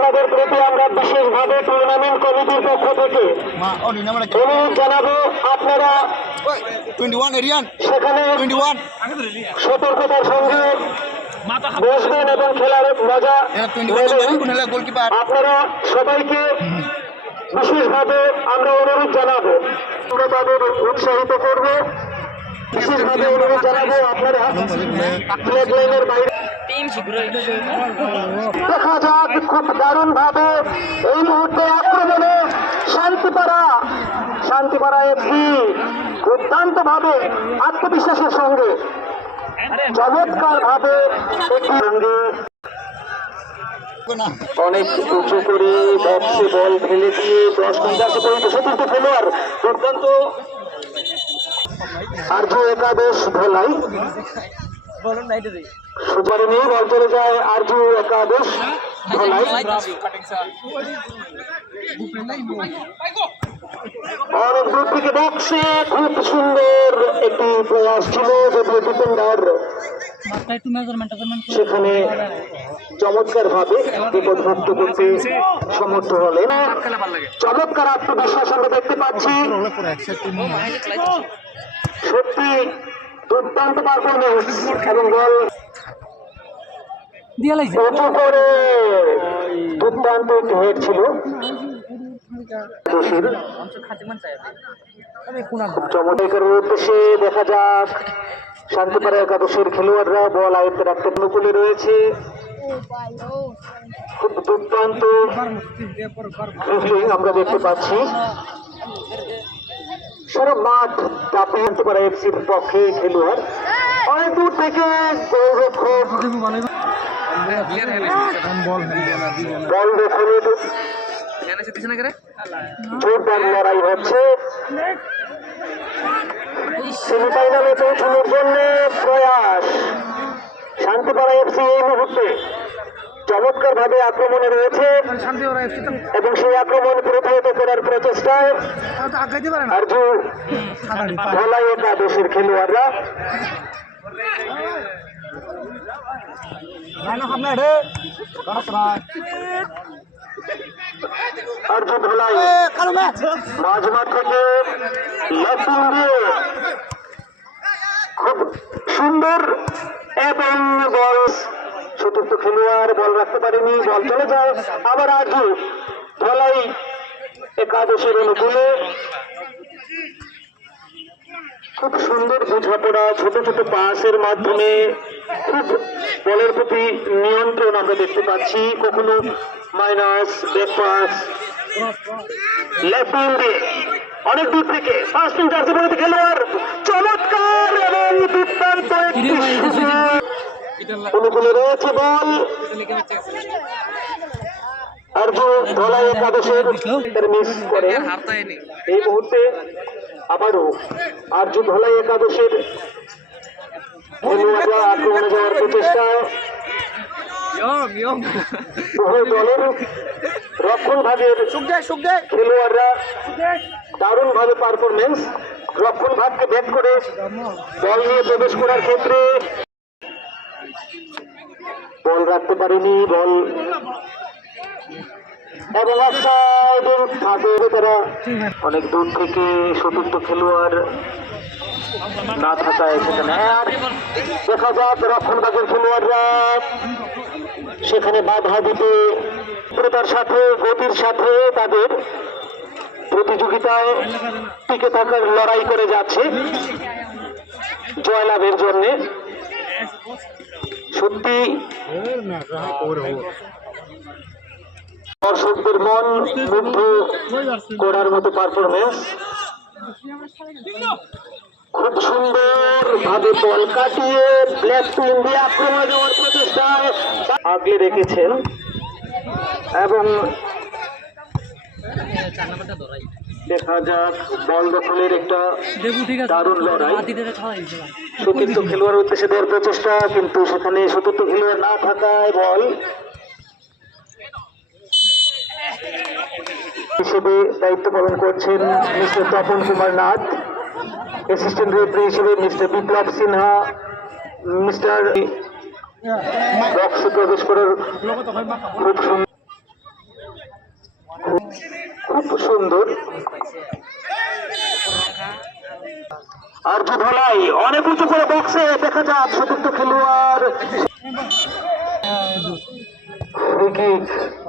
আপনাদের প্রতি আমরা বিশেষভাবে টুর্নামেন্ট কমিটির পক্ষ থেকে অনুরোধ জানাবো, আপনারা সেখানে সতর্কতার সঙ্গে বসবেন এবং খেলার মজা নেবেন। আপনারা সবাইকে বিশেষভাবে আমরা অনুরোধ জানাবো, আমরা তাদের উৎসাহিত করবো। বিশেষভাবে অনুরোধ জানাবো, আপনারা ফ্ল্যাগ লাইনের বাইরে দেখা যাক খুব দারুণ ভাবে এই মুহূর্তে আক্রমণে শান্তিপাড়া এফসি দুর্দান্ত ভাবে আত্মবিশ্বাসের সঙ্গে চমৎকার ভাবে অনেক উঁচু করে বক্সে বল ফেলে দিয়ে 10 মিটার পর্যন্ত চতুর্থ খেলোয়াড় দুর্দান্ত আর্য একাদশ ধলাই সুপারি নিয়ে বল চলে যায় আর্য একাদশ ধলাই। অনেক দূর থেকে বক্সে খুব সুন্দর একটি প্রয়াস ছিল, যদিও ডিফেন্ডার সেখানে চমৎকার ভাবে বিপদমুক্ত করতে সমর্থ হলেন। চমৎকার আত্মবিশ্বাস আমরা দেখতে পাচ্ছি, সত্যি দুর্দান্ত পারফরমেন্স এবং বল উঁচু করে দুর্দান্ত একটি হেড ছিল। চমৎকার উদ্দেশ্যে দেখা যাক শান্তিপাড়া একাদশের খেলোয়াড়রা বল আয়ত্তে রাখতে অনুকূলে রয়েছে। খুব দুর্দান্ত আমরা দেখতে পাচ্ছি। সারা মাঠ চাপিয়ে শান্তিপাড়া এফসির পক্ষে খেলোয়াড় অনেক দূর থেকে গোলরক্ষক বল দখলে জোরদার লড়াই হচ্ছে। সেমিফাইনালে পৌঁছানোর জন্য প্রয়াস শান্তিপাড়া এফসি এই মুহূর্তে চমৎকার ভাবে আক্রমণে রয়েছে এবং সেই আক্রমণ প্রতিহত করার প্রচেষ্টায় আর্য ধলাই একাদশের খেলোয়াড়রা আর্য ধলাই মাঝমাঠ থেকে লেফটিং দিয়ে খুব সুন্দর এবং বল চতুর্থ খেলোয়াড় বল রাখতে পারেনি, বল চলে যায় আবার আর্য ধলাই একাদশের অনুকূলে। খুব সুন্দর বোঝাপড়া, ছোট ছোট পাসের মাধ্যমে খুব বলের প্রতি নিয়ন্ত্রণ আমরা দেখতে পাচ্ছি। কখনো মাইনাস ব্যাক পাস লেফট দিয়ে অনেক দূর থেকে ফার্স্ট ইন্টারসেপ্ট খেলোয়াড় চমৎকার এবং দুর্দান্ত অনুকূলে রয়েছে বল আর্য ধলাই একাদশের মিস করে এই মুহূর্তে আবারও আর্য ধলাই একাদশের খেলোয়াড়রা আক্রমণে যাওয়ার প্রচেষ্টা। উভয় দলের রক্ষণ ভাগের খেলোয়াড়রা দারুণ ভাবে পারফরমেন্স, রক্ষণ ভাগকে ভেদ করে বল নিয়ে প্রবেশ করার ক্ষেত্রে বল রাখতে পারেনি, বল এবং থাকে তারা অনেক দূর থেকে চতুর্থ খেলোয়াড় না থাকায় সেখানে দেখা যাক রক্ষণ ভাগের খেলোয়াড়রা সেখানে বাধা দিতে তার সাথে গতির সাথে তাদের প্রতিযোগিতায় টিকে থাকার লড়াই করে যাচ্ছে জয়লাভের জন্য। সত্যি দর্শকদের মন মুগ্ধ করার মতো পারফরমেন্স। খুব সুন্দর ভাবে বল কাটিয়ে ব্ল্যাক টিম দিয়ে আক্রমণ দেওয়ার প্রচেষ্টায় আগলে রেখেছেন এবং দেখা যাক বল দখলের একটা দারুণ লড়াই। চতুর্থ খেলোয়াড় উদ্দেশ্যে দেওয়ার প্রচেষ্টা, কিন্তু সেখানে চতুর্থ খেলোয়াড় না থাকায় বল হিসেবে দায়িত্ব পালন করছেন mister Tapan Kumar Nath, assistant referee হিসেবে মিস্টার বিপ্লব সিনহা, মিস্টার বক্সে প্রবেশ করার খুব সুন্দর। আর ধলাই অনেক উঁচু করে বক্সে দেখা যাক চতুর্থ খেলোয়াড়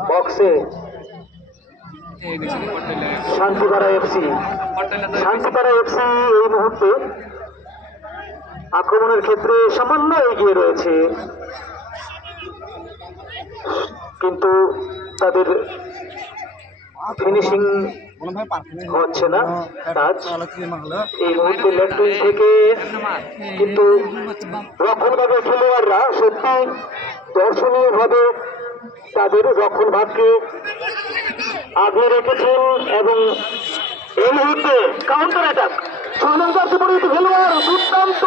বক্সে শান্তিপাড়া এফসি। শান্তিপাড়া এফসি এই মুহূর্তে আক্রমণের ক্ষেত্রে সামান্য এগিয়ে রয়েছে, কিন্তু তাদের ফিনিশিং হচ্ছে না কাজ। এই মুহূর্তে লেফট উইং থেকে কিন্তু রক্ষণভাগে খেলোয়াড়রা সত্যি দর্শনীয় ভাবে তাদের রক্ষণ ভাগকে আগিয়ে রেখেছেন এবং এই মুহূর্তে কাউন্টার অ্যাটাক পরিচিত খেলোয়াড় দুর্দান্ত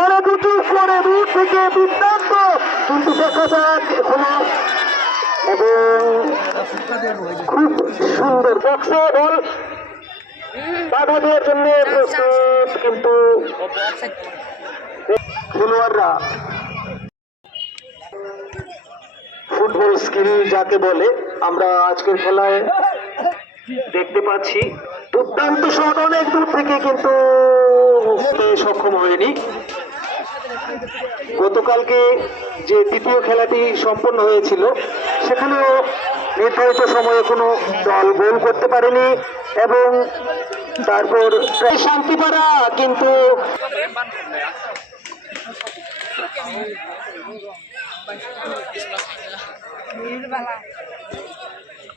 অনেক উঁচু করে দূর থেকে দুর্দান্ত, কিন্তু দেখা যাক এখনো এবং খুব সুন্দর বক্সে বল বাধা দেওয়ার জন্য প্রস্তুত, কিন্তু খেলোয়াড়রা ফুটবল স্কিল যাকে বলে আমরা আজকের খেলায় দেখতে পাচ্ছি। দুর্দান্ত শট অনেক দূর থেকে, কিন্তু সক্ষম হয়নি। গতকালকে যে দ্বিতীয় খেলাটি সম্পন্ন হয়েছিল সেখানেও নির্ধারিত সময়ে কোনো দল গোল করতে পারেনি এবং তারপর শান্তিপাড়া কিন্তু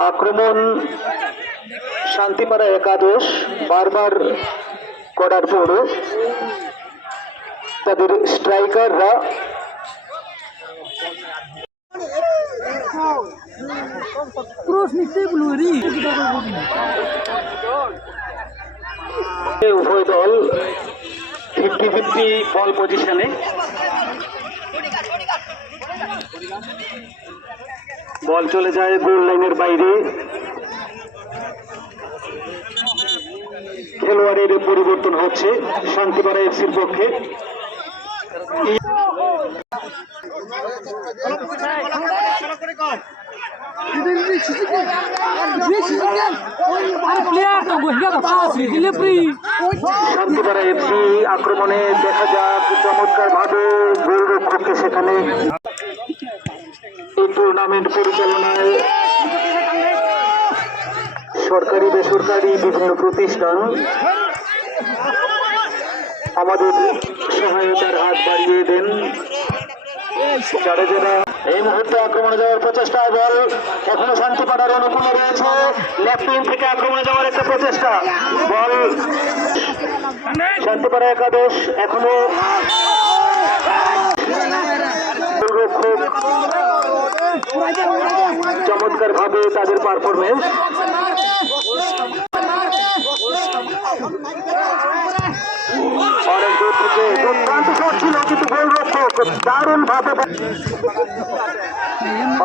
আক্রমণ শান্তিপাড়া একাদশ বারবার করার পরও তাদের স্ট্রাইকাররা উভয় দল 50-50 বল পজিশনে। বল চলে যায় গোল লাইনের বাইরে, খেলোয়াড়ের পরিবর্তন হচ্ছে শান্তিপাড়া এফসির পক্ষে। শান্তিপাড়া এফসি আক্রমণে দেখা যাক চমৎকার ভাবে গোলরক্ষককে সেখানে এই টুর্নামেন্ট পরিচালনায় সরকারি বেসরকারি বিভিন্ন প্রতিষ্ঠান আমাদের সহায়তার হাত বাড়িয়ে দেন। যারা এই মুহূর্তে আক্রমণে যাওয়ার প্রচেষ্টা, বল এখনো শান্তিপাড়ার অনুকূলে রয়েছে। লেফট উইং থেকে আক্রমণে যাওয়ার একটা প্রচেষ্টা, বল শান্তিপাড়া একাদশ এখনো গোলরক্ষক চমৎকার ভাবে তাদের পারফরমেন্স। অনেক দূর থেকে দুর্দান্ত শট ছিল, কিন্তু গোলরক্ষক দারুণ ভাবে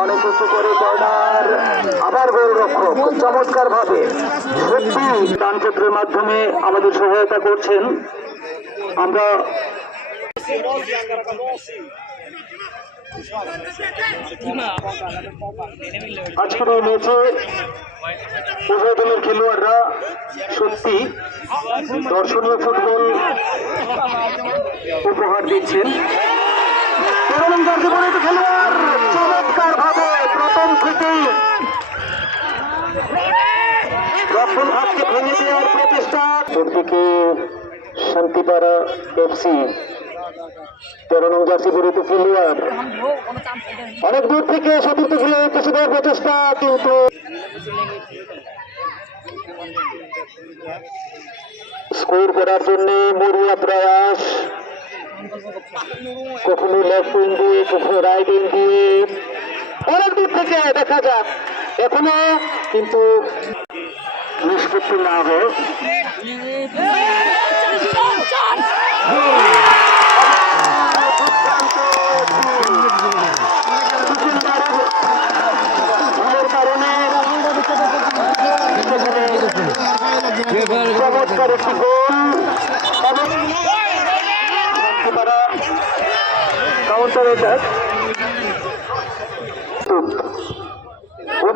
অনেক উঁচু করে কর্নার, আবার গোলরক্ষক চমৎকার ভাবে সত্যি দানপত্রের মাধ্যমে আমাদের সহায়তা করছেন। আমরা আজকের এই ম্যাচে উভয় দলের খেলোয়াড়রা সত্যি দর্শনীয় ফুটবল উপহার দিচ্ছেন। খেলোয়াড় চমৎকার ভাবে প্রথম থেকেই রক্ষণ ভাগকে ভেঙে দেওয়ার প্রচেষ্টা। একদিকে শান্তিপাড়া এফসি 13 নং জার্সি পরিহিত খেলোয়াড় অনেক দূর থেকে চতুর্থ খেলোয়াড় কিছু দেওয়ার প্রচেষ্টা, কিন্তু স্কোর করার জন্য মরিয়া প্রয়াস, কখনো লেফট উইং দিয়ে কখনো রাইট উইং দিয়ে অনেক দূর থেকে দেখা যাক এখনো কিন্তু নিষ্পত্তি না হয়। চমৎকার একটি গোল কাউন্টার অ্যাটাক।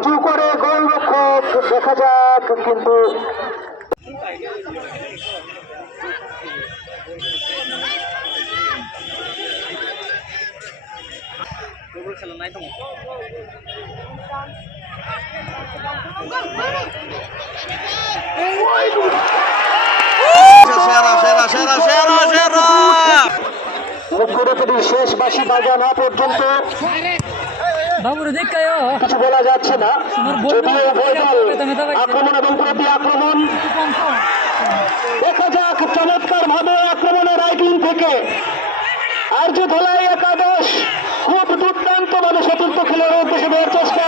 উঁচু করে গোলরক্ষক, দেখা যাক কিন্তু মুখ্যমন্ত্রীর শেষ বাঁশি বাজা না পর্যন্ত বাবুরে দেখায় কিছু বলা যাচ্ছে না। যদিও উভয় দল আক্রমণ এবং প্রতি আক্রমণ, দেখা যাক চমৎকার ভাবে আক্রমণের রাইটিং থেকে আর্য ধলাই একাদশ খুব দুর্দান্ত ভাবে চতুর্থ খেলোয়াড়ের উদ্দেশ্যে দেওয়ার চেষ্টা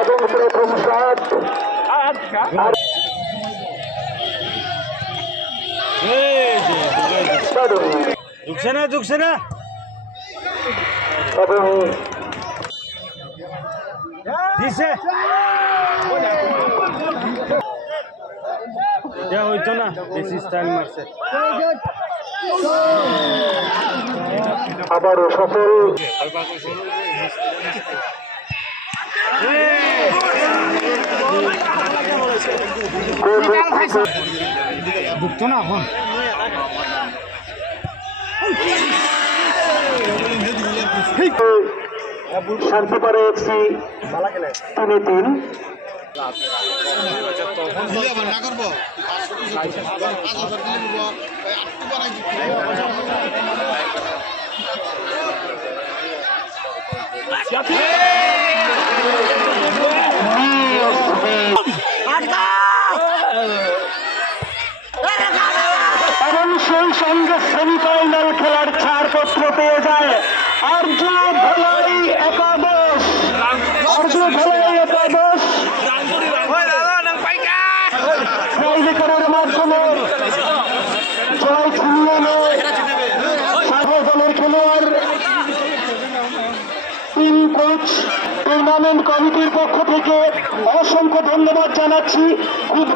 এবং প্রথম শট ঢুকছে না এবং দিছে হইতো না বেশি স্টাইল মারছে আবারও সফল ঢুকতো না এখন শান্তিপাড়া এফসি 3-3। এবং সেই সঙ্গে সেমিফাইনাল খেলার ছাড়পত্র পেয়ে যায় আর্য ধলাই একাদশ। আর্য ধলাই একাদশ টাইব্রেকারের মাধ্যমে জয় ছিনিয়ে নেয় দলের খেলোয়াড়। টিম কোচ টুর্নামেন্ট কমিটির পক্ষ থেকে অসংখ্য ধন্যবাদ জানাচ্ছি। খুব